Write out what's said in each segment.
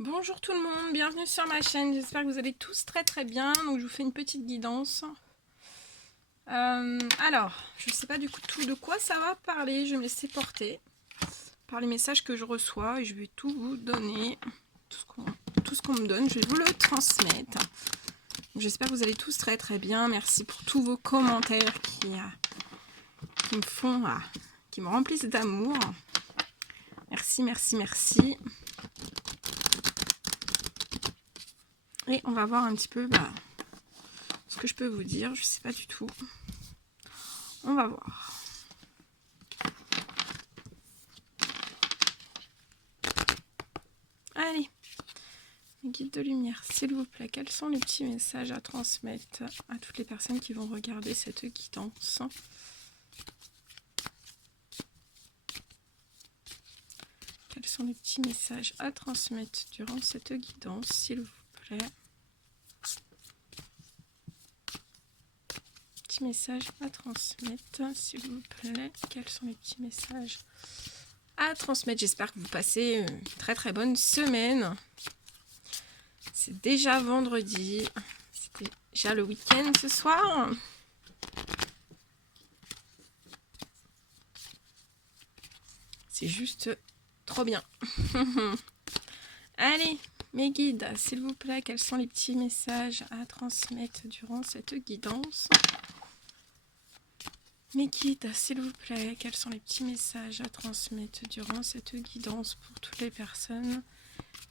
Bonjour tout le monde, bienvenue sur ma chaîne, j'espère que vous allez tous très très bien. Donc je vous fais une petite guidance. Alors, je ne sais pas du coup tout de quoi ça va parler, je vais me laisser porter par les messages que je reçois et je vais tout vous donner, tout ce qu'on me donne, je vais vous le transmettre. J'espère que vous allez tous très très bien, merci pour tous vos commentaires qui me font, qui me remplissent d'amour. Merci, merci, merci. Et on va voir un petit peu ce que je peux vous dire, je sais pas du tout. On va voir. Allez, les guides de lumière, s'il vous plaît, quels sont les petits messages à transmettre à toutes les personnes qui vont regarder cette guidance? Quels sont les petits messages à transmettre durant cette guidance, s'il vous plaît? Petits messages à transmettre, s'il vous plaît. Quels sont les petits messages à transmettre? J'espère que vous passez une très très bonne semaine. C'est déjà vendredi. C'est déjà le week-end ce soir. C'est juste trop bien. Allez, mes guides, s'il vous plaît, quels sont les petits messages à transmettre durant cette guidance? Mes guides, s'il vous plaît, quels sont les petits messages à transmettre durant cette guidance pour toutes les personnes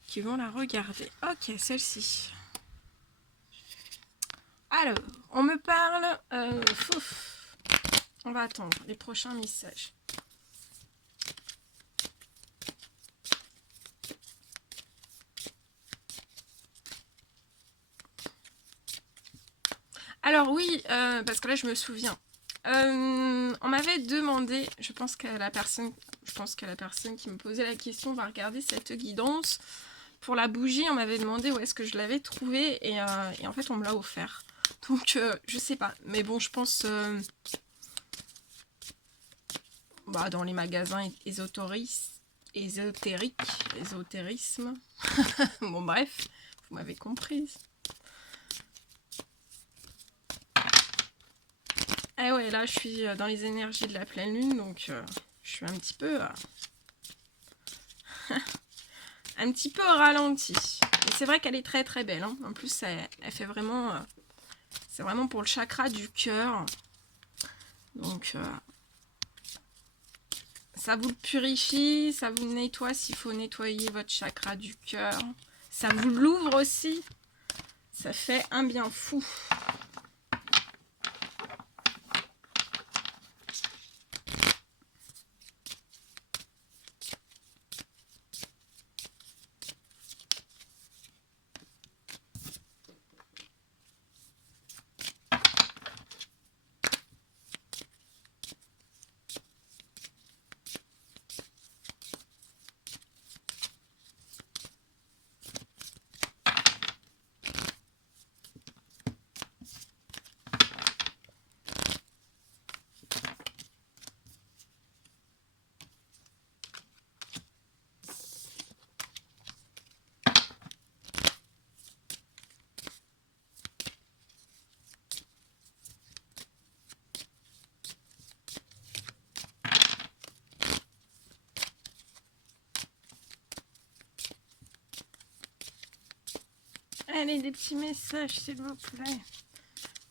qui vont la regarder? Ok, celle-ci. Alors, on me parle... on va attendre les prochains messages. Alors oui, parce que là je me souviens. On m'avait demandé, je pense que la personne qui me posait la question va regarder cette guidance. Pour la bougie, on m'avait demandé où est-ce que je l'avais trouvée et en fait on me l'a offert. Donc je sais pas, mais bon je pense dans les magasins ésotérisme. Bon bref, vous m'avez comprise. Ah ouais, là je suis dans les énergies de la pleine lune, donc je suis un petit peu un petit peu au ralenti. Mais c'est vrai qu'elle est très très belle, hein. En plus elle fait vraiment c'est vraiment pour le chakra du cœur, donc ça vous le purifie, ça vous nettoie s'il faut nettoyer votre chakra du cœur, ça vous l'ouvre aussi, ça fait un bien fou. Allez, des petits messages, s'il vous plaît.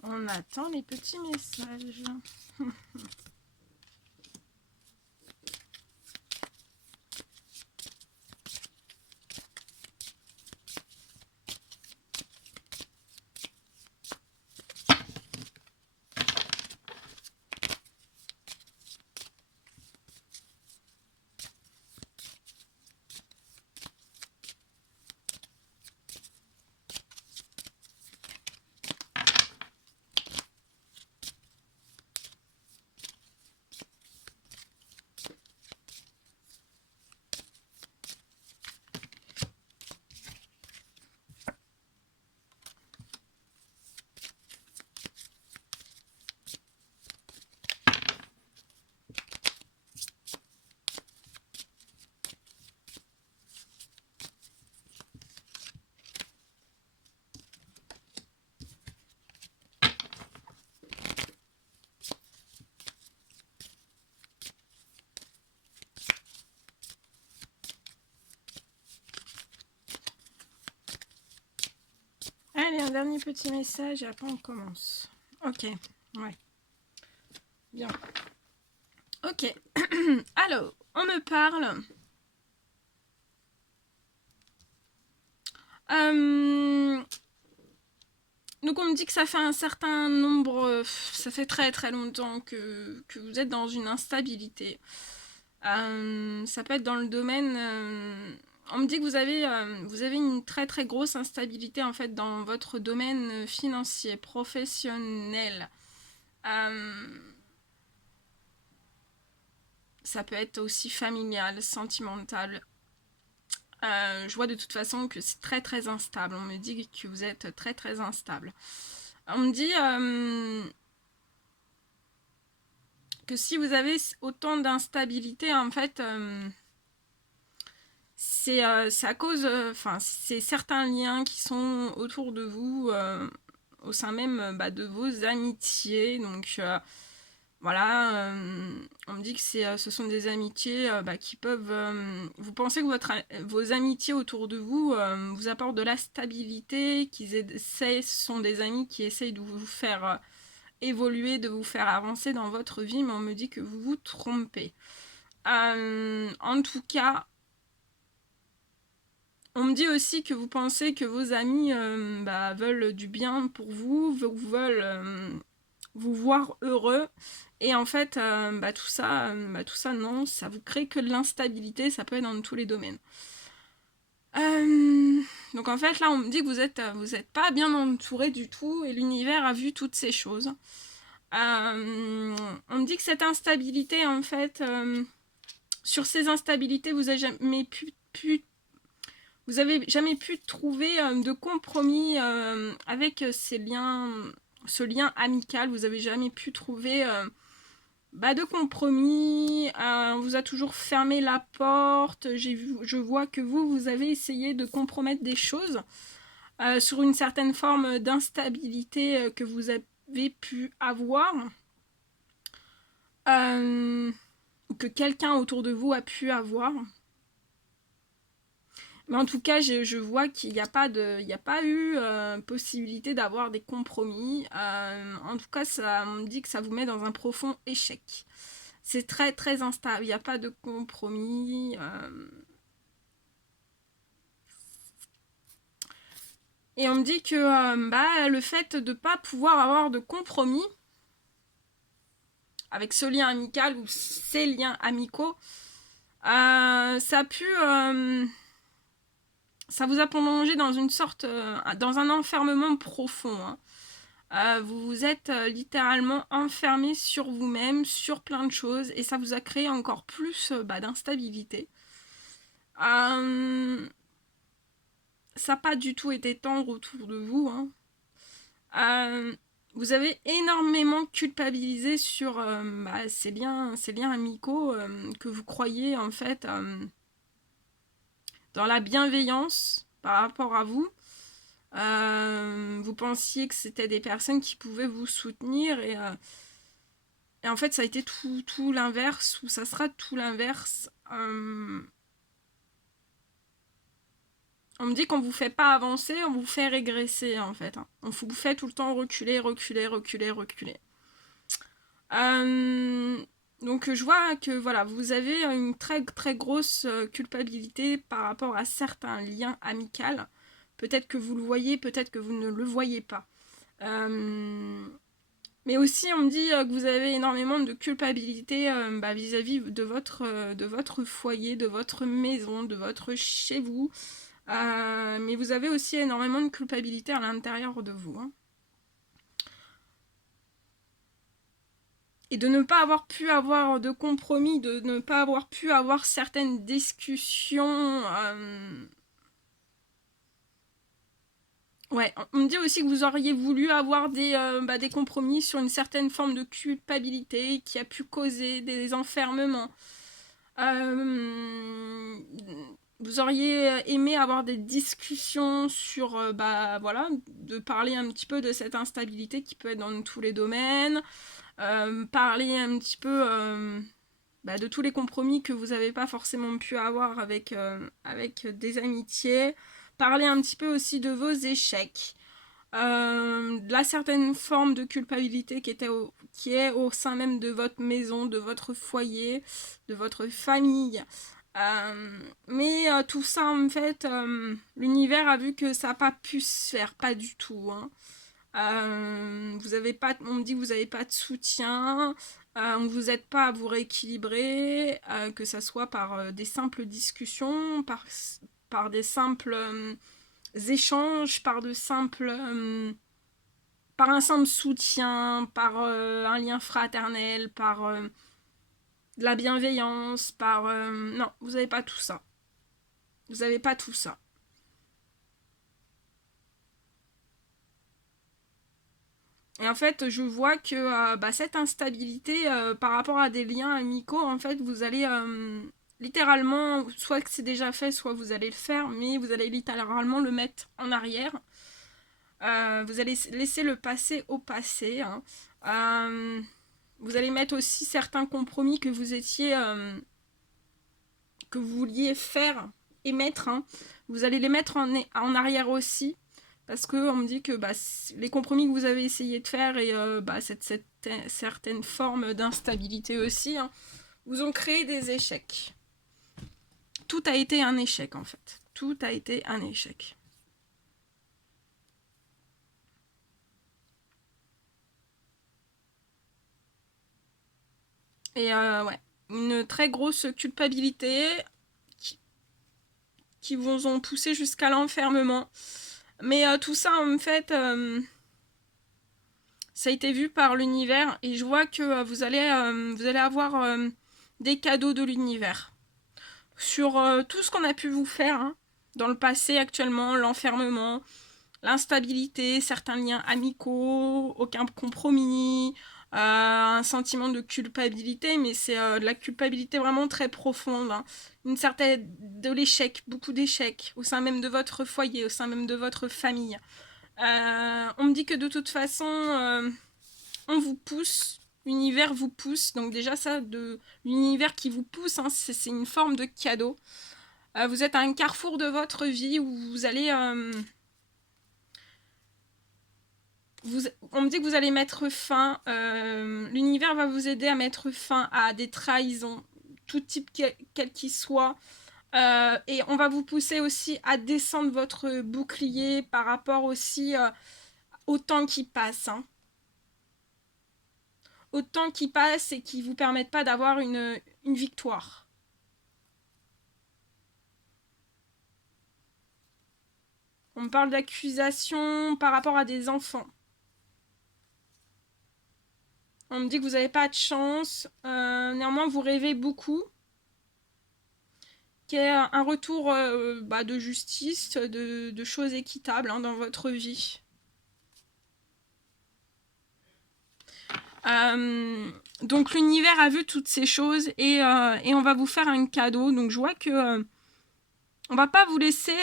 On attend les petits messages. dernier petit message et après on commence. Ok, ouais. Bien. Ok. Alors, on me parle. Donc on me dit que ça fait un certain nombre, ça fait très très longtemps que vous êtes dans une instabilité. Ça peut être dans le domaine... on me dit que vous avez une très très grosse instabilité en fait dans votre domaine financier, professionnel. Ça peut être aussi familial, sentimental. Je vois de toute façon que c'est très très instable. On me dit que vous êtes très très instable. On me dit que si vous avez autant d'instabilité, en fait, c'est à cause, enfin, c'est certains liens qui sont autour de vous, au sein même de vos amitiés. Donc, voilà, on me dit que ce sont des amitiés qui peuvent... vous pensez que vos amitiés autour de vous vous apportent de la stabilité, ce sont des amis qui essayent de vous faire évoluer, de vous faire avancer dans votre vie, mais on me dit que vous vous trompez. En tout cas, on me dit aussi que vous pensez que vos amis veulent du bien pour vous, veulent vous voir heureux. Et en fait, tout ça, non, ça vous crée que de l'instabilité, ça peut être dans tous les domaines. Donc en fait, là, on me dit que vous êtes pas bien entouré du tout, et l'univers a vu toutes ces choses. On me dit que cette instabilité, en fait, sur ces instabilités, vous avez jamais pu trouver de compromis avec ce lien amical. Vous avez jamais pu trouver de compromis. On vous a toujours fermé la porte. Je vois que vous avez essayé de compromettre des choses sur une certaine forme d'instabilité que vous avez pu avoir. Ou que quelqu'un autour de vous a pu avoir. Mais en tout cas, je vois qu'il n'y a pas eu possibilité d'avoir des compromis. En tout cas, ça me dit que ça vous met dans un profond échec. C'est très très instable, il n'y a pas de compromis. Et on me dit que le fait de ne pas pouvoir avoir de compromis avec ce lien amical ou ces liens amicaux, ça a pu... ça vous a plongé dans une sorte, dans un enfermement profond. Hein. Vous vous êtes littéralement enfermé sur vous-même, sur plein de choses, et ça vous a créé encore plus d'instabilité. Ça n'a pas du tout été tendre autour de vous. Hein. Vous avez énormément culpabilisé sur ces liens amicaux que vous croyez en fait dans la bienveillance par rapport à vous. Vous pensiez que c'était des personnes qui pouvaient vous soutenir et en fait ça a été tout l'inverse, ou ça sera tout l'inverse. On me dit qu'on vous fait pas avancer, on vous fait régresser en fait. Hein. On vous fait tout le temps reculer. Donc je vois que voilà, vous avez une très très grosse culpabilité par rapport à certains liens amicaux. Peut-être que vous le voyez, peut-être que vous ne le voyez pas. Mais aussi on me dit que vous avez énormément de culpabilité vis-à-vis de votre foyer, de votre maison, de votre chez vous. Mais vous avez aussi énormément de culpabilité à l'intérieur de vous. Hein. Et de ne pas avoir pu avoir de compromis, de ne pas avoir pu avoir certaines discussions. Ouais, on me dit aussi que vous auriez voulu avoir des compromis sur une certaine forme de culpabilité qui a pu causer des enfermements. Vous auriez aimé avoir des discussions sur, voilà, de parler un petit peu de cette instabilité qui peut être dans tous les domaines. Parler un petit peu de tous les compromis que vous n'avez pas forcément pu avoir avec des amitiés. Parler un petit peu aussi de vos échecs. la certaine forme de culpabilité qui est au sein même de votre maison, de votre foyer, de votre famille. Mais tout ça, en fait, l'univers a vu que ça n'a pas pu se faire, pas du tout. Hein. Vous avez pas, on me dit que vous n'avez pas de soutien, on ne vous aide pas à vous rééquilibrer, que ça soit par des simples discussions, par des simples échanges, par un simple soutien, par un lien fraternel, par de la bienveillance, non, vous n'avez pas tout ça. Vous n'avez pas tout ça. Et en fait, je vois que cette instabilité par rapport à des liens amicaux, en fait, vous allez littéralement, soit que c'est déjà fait, soit vous allez le faire, mais vous allez littéralement le mettre en arrière. Vous allez laisser le passé au passé. Hein. Vous allez mettre aussi certains compromis que vous étiez, que vous vouliez faire et mettre. Hein. Vous allez les mettre en arrière aussi. Parce qu'on me dit que les compromis que vous avez essayé de faire et cette certaine forme d'instabilité aussi, hein, vous ont créé des échecs. Tout a été un échec en fait. Tout a été un échec. Et ouais, une très grosse culpabilité qui vous ont poussé jusqu'à l'enfermement. Mais tout ça, en fait, ça a été vu par l'univers et je vois que vous allez avoir des cadeaux de l'univers. Sur tout ce qu'on a pu vous faire hein, dans le passé actuellement, l'enfermement, l'instabilité, certains liens amicaux, aucun compromis, un sentiment de culpabilité, mais c'est de la culpabilité vraiment très profonde. Hein. Une certaine de l'échec, beaucoup d'échecs au sein même de votre foyer, au sein même de votre famille. On me dit que de toute façon, on vous pousse, l'univers vous pousse, donc déjà ça, de l'univers qui vous pousse, hein, c'est une forme de cadeau. Vous êtes à un carrefour de votre vie où vous allez... on me dit que vous allez mettre fin, l'univers va vous aider à mettre fin à des trahisons, tout type quel qu'il soit, et on va vous pousser aussi à descendre votre bouclier par rapport aussi au temps qui passe. Hein. Au temps qui passe et qui ne vous permettent pas d'avoir une victoire. On me parle d'accusation par rapport à des enfants. On me dit que vous n'avez pas de chance. Néanmoins, vous rêvez beaucoup. Qu'il y ait un retour de justice, de choses équitables hein, dans votre vie. Donc l'univers a vu toutes ces choses et on va vous faire un cadeau. Donc je vois que on va pas vous laisser,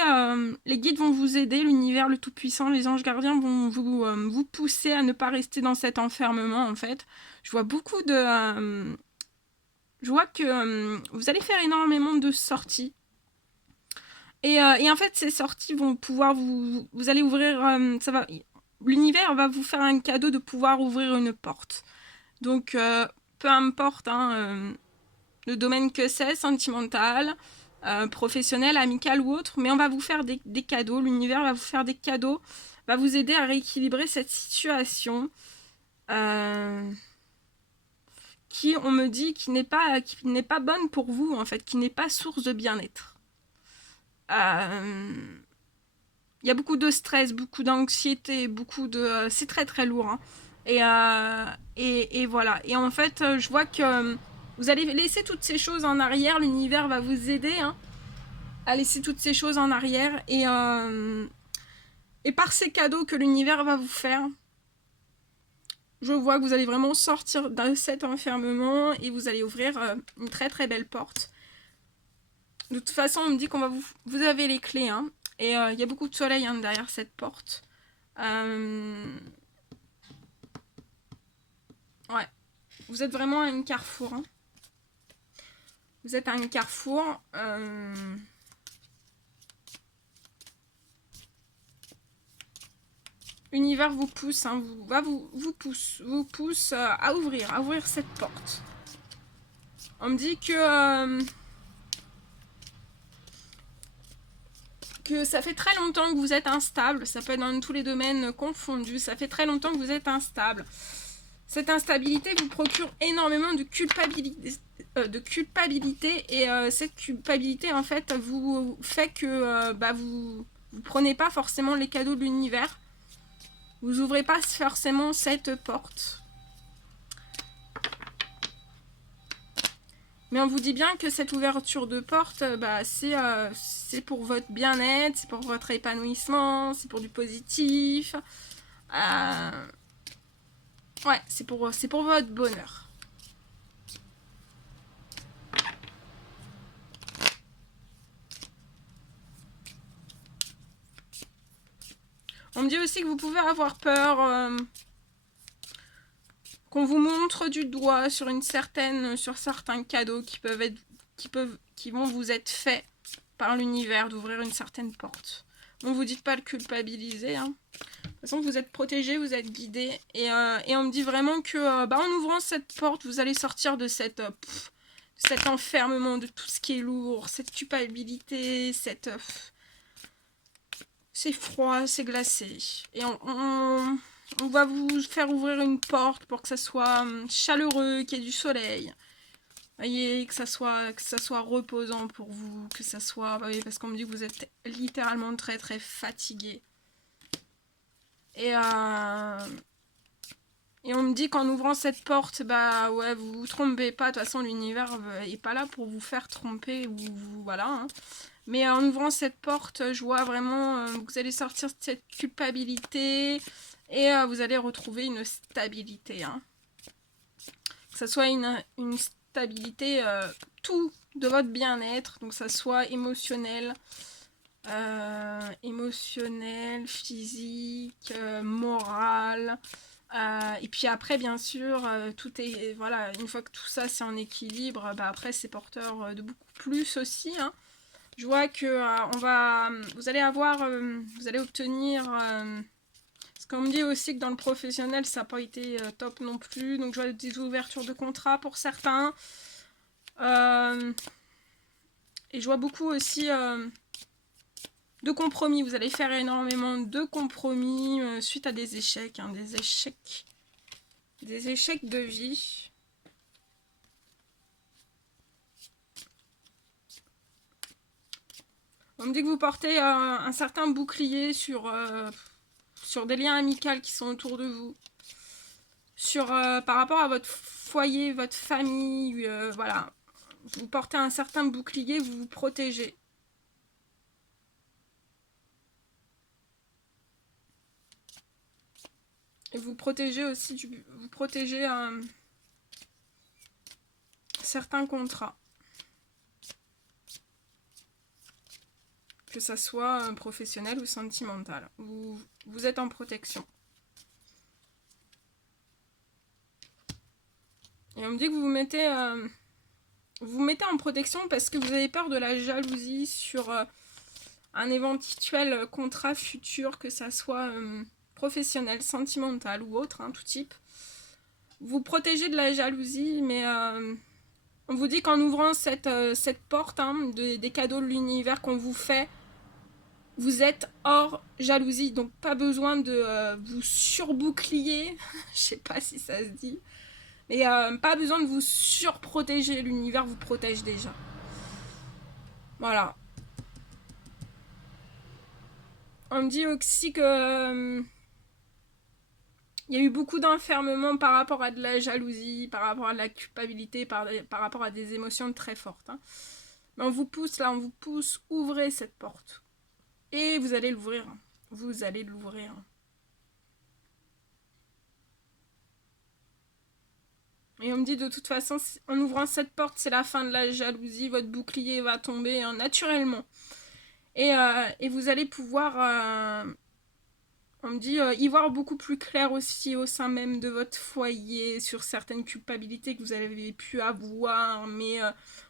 les guides vont vous aider, l'univers, le Tout-Puissant, les anges gardiens vont vous pousser à ne pas rester dans cet enfermement en fait. Je vois beaucoup de... je vois que vous allez faire énormément de sorties. Et en fait, ces sorties vont pouvoir vous allez ouvrir... l'univers va vous faire un cadeau de pouvoir ouvrir une porte. Donc, peu importe hein, le domaine que c'est, sentimental, professionnel, amical ou autre, mais on va vous faire des cadeaux, l'univers va vous faire des cadeaux, va vous aider à rééquilibrer cette situation qui, on me dit, qui n'est pas bonne pour vous, en fait, qui n'est pas source de bien-être. Il y a beaucoup de stress, beaucoup d'anxiété, beaucoup de... c'est très très lourd. Hein. Et voilà. Et en fait, je vois que vous allez laisser toutes ces choses en arrière. L'univers va vous aider hein, à laisser toutes ces choses en arrière. Et par ces cadeaux que l'univers va vous faire, je vois que vous allez vraiment sortir de cet enfermement et vous allez ouvrir une très très belle porte. De toute façon, on me dit qu'on va vous avez les clés. Hein, et il y a beaucoup de soleil hein, derrière cette porte. Ouais. Vous êtes vraiment à un carrefour. Hein. Vous êtes à un carrefour. l'univers vous pousse, hein, vous pousse à ouvrir cette porte. On me dit que ça fait très longtemps que vous êtes instable, ça peut être dans tous les domaines confondus, ça fait très longtemps que vous êtes instable. Cette instabilité vous procure énormément de culpabilité et cette culpabilité en fait vous fait que vous prenez pas forcément les cadeaux de l'univers, vous ouvrez pas forcément cette porte. Mais on vous dit bien que cette ouverture de porte, c'est pour votre bien-être, c'est pour votre épanouissement, c'est pour du positif. Ouais, c'est pour votre bonheur. On me dit aussi que vous pouvez avoir peur qu'on vous montre du doigt sur certains cadeaux qui vont vous être faits par l'univers, d'ouvrir une certaine porte. On vous dit de pas le culpabiliser, hein. De toute façon, vous êtes protégé, vous êtes guidé. Et on me dit vraiment que en ouvrant cette porte, vous allez sortir de cet enfermement, de tout ce qui est lourd, cette culpabilité, c'est froid, c'est glacé. Et on va vous faire ouvrir une porte pour que ça soit chaleureux, qu'il y ait du soleil. Voyez, que ça soit reposant pour vous, que ça soit... Voyez, parce qu'on me dit que vous êtes littéralement très très fatigué. Et on me dit qu'en ouvrant cette porte, ouais, vous vous trompez pas. De toute façon, l'univers est pas là pour vous faire tromper. Voilà. Hein. Mais en ouvrant cette porte, je vois vraiment que vous allez sortir de cette culpabilité et vous allez retrouver une stabilité. Hein. Que ce soit une stabilité, tout de votre bien-être, donc que ça soit émotionnel, physique, moral. Et puis après, bien sûr, tout est... Voilà, une fois que tout ça c'est en équilibre, après c'est porteur de beaucoup plus aussi. Hein. Je vois que vous allez obtenir... parce qu'on me dit aussi que dans le professionnel, ça n'a pas été top non plus. Donc je vois des ouvertures de contrat pour certains. Et je vois beaucoup aussi de compromis. Vous allez faire énormément de compromis suite à des échecs. Hein, des échecs de vie. On me dit que vous portez un certain bouclier sur des liens amicaux qui sont autour de vous. Par rapport à votre foyer, votre famille, voilà. Vous portez un certain bouclier, vous vous protégez. Et vous protégez aussi certains contrats. Que ça soit professionnel ou sentimental. Vous êtes en protection. Et on me dit que vous vous mettez en protection parce que vous avez peur de la jalousie sur un éventuel contrat futur, que ça soit professionnel, sentimental ou autre, hein, tout type. Vous protégez de la jalousie, mais on vous dit qu'en ouvrant cette porte des cadeaux de l'univers qu'on vous fait, vous êtes hors jalousie, donc pas besoin de vous surbouclier, je sais pas si ça se dit, mais pas besoin de vous surprotéger, l'univers vous protège déjà. Voilà. On me dit aussi que il y a eu beaucoup d'enfermement par rapport à de la jalousie, par rapport à de la culpabilité, par rapport à des émotions très fortes. Hein. Mais on vous pousse, ouvrez cette porte. Et vous allez l'ouvrir. Vous allez l'ouvrir. Et on me dit de toute façon, en ouvrant cette porte, c'est la fin de la jalousie. Votre bouclier va tomber naturellement. Et vous allez pouvoir... on me dit y voir beaucoup plus clair aussi au sein même de votre foyer, sur certaines culpabilités que vous avez pu avoir, mais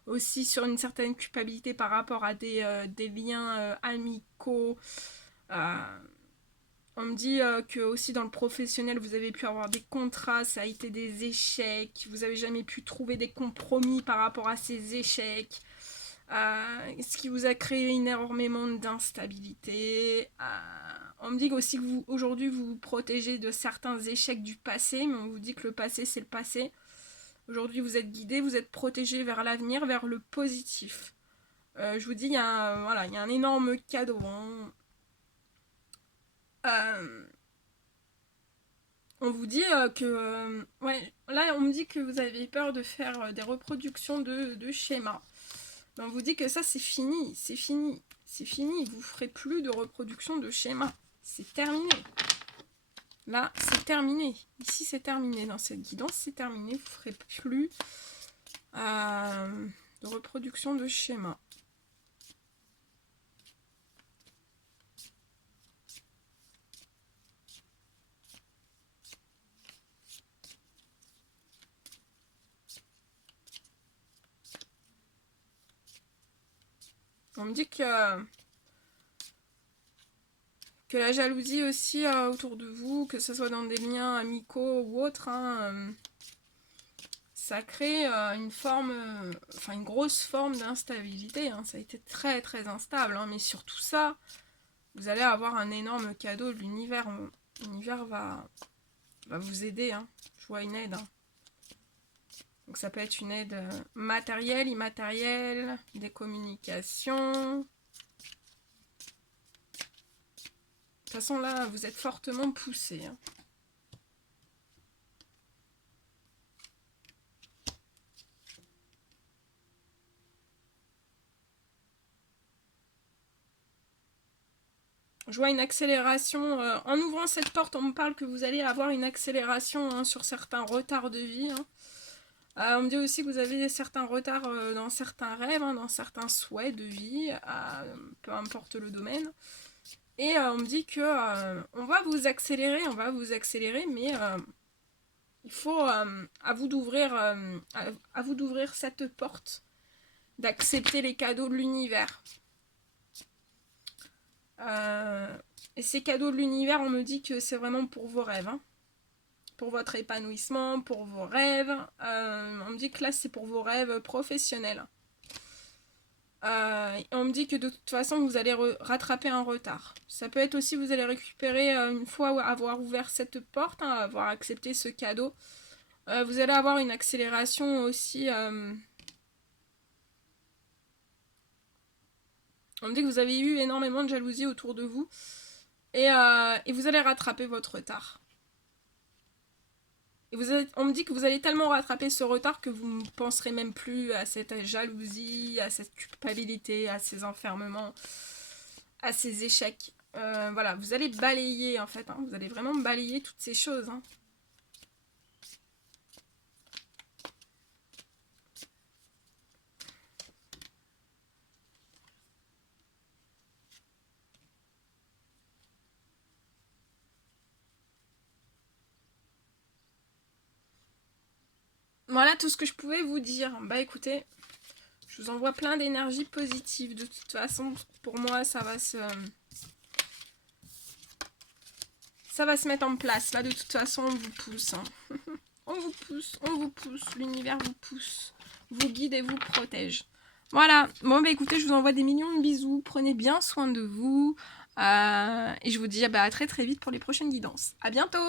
aussi sur une certaine culpabilité par rapport à des liens amicaux. On me dit que aussi dans le professionnel, vous avez pu avoir des contrats, ça a été des échecs, vous n'avez jamais pu trouver des compromis par rapport à ces échecs, ce qui vous a créé énormément d'instabilité. On me dit aussi que vous, aujourd'hui, vous vous protégez de certains échecs du passé, mais on vous dit que le passé, c'est le passé. Aujourd'hui, vous êtes guidé, vous êtes protégé vers l'avenir, vers le positif. Je vous dis, il y a un énorme cadeau. On vous dit ouais, là on me dit que vous avez peur de faire des reproductions de schémas. On vous dit que ça c'est fini, c'est fini, c'est fini. Vous ferez plus de reproduction de schémas. C'est terminé. Là c'est terminé. Ici c'est terminé. Dans cette guidance c'est terminé. Vous ferez plus de reproduction de schémas. On me dit que la jalousie aussi autour de vous, que ce soit dans des liens amicaux ou autres, ça crée une grosse forme d'instabilité. Ça a été très très instable, mais sur tout ça, vous allez avoir un énorme cadeau de l'univers. L'univers va vous aider. Je vois une aide. Donc ça peut être une aide matérielle, immatérielle, des communications. De toute façon là, vous êtes fortement poussé. Je vois une accélération. En ouvrant cette porte, on me parle que vous allez avoir une accélération sur certains retards de vie. On me dit aussi que vous avez certains retards dans certains rêves, dans certains souhaits de vie, peu importe le domaine. Et on me dit que on va vous accélérer, mais il faut à vous d'ouvrir cette porte, d'accepter les cadeaux de l'univers. Et ces cadeaux de l'univers, on me dit que c'est vraiment pour vos rêves. Pour votre épanouissement, pour vos rêves. On me dit que là, c'est pour vos rêves professionnels. On me dit que de toute façon, vous allez rattraper un retard. Ça peut être aussi, vous allez récupérer, une fois avoir ouvert cette porte, avoir accepté ce cadeau, vous allez avoir une accélération aussi. On me dit que vous avez eu énormément de jalousie autour de vous. Et vous allez rattraper votre retard. Et on me dit que vous allez tellement rattraper ce retard que vous ne penserez même plus à cette jalousie, à cette culpabilité, à ces enfermements, à ces échecs. Voilà, vous allez balayer en fait. Vous allez vraiment balayer toutes ces choses. Voilà tout ce que je pouvais vous dire. Bah écoutez, je vous envoie plein d'énergie positive. De toute façon, pour moi, ça va se mettre en place. Là, de toute façon, on vous pousse. On vous pousse. L'univers vous pousse, vous guide et vous protège. Voilà. Bon, bah écoutez, je vous envoie des millions de bisous. Prenez bien soin de vous. Et je vous dis à très très vite pour les prochaines guidances. À bientôt!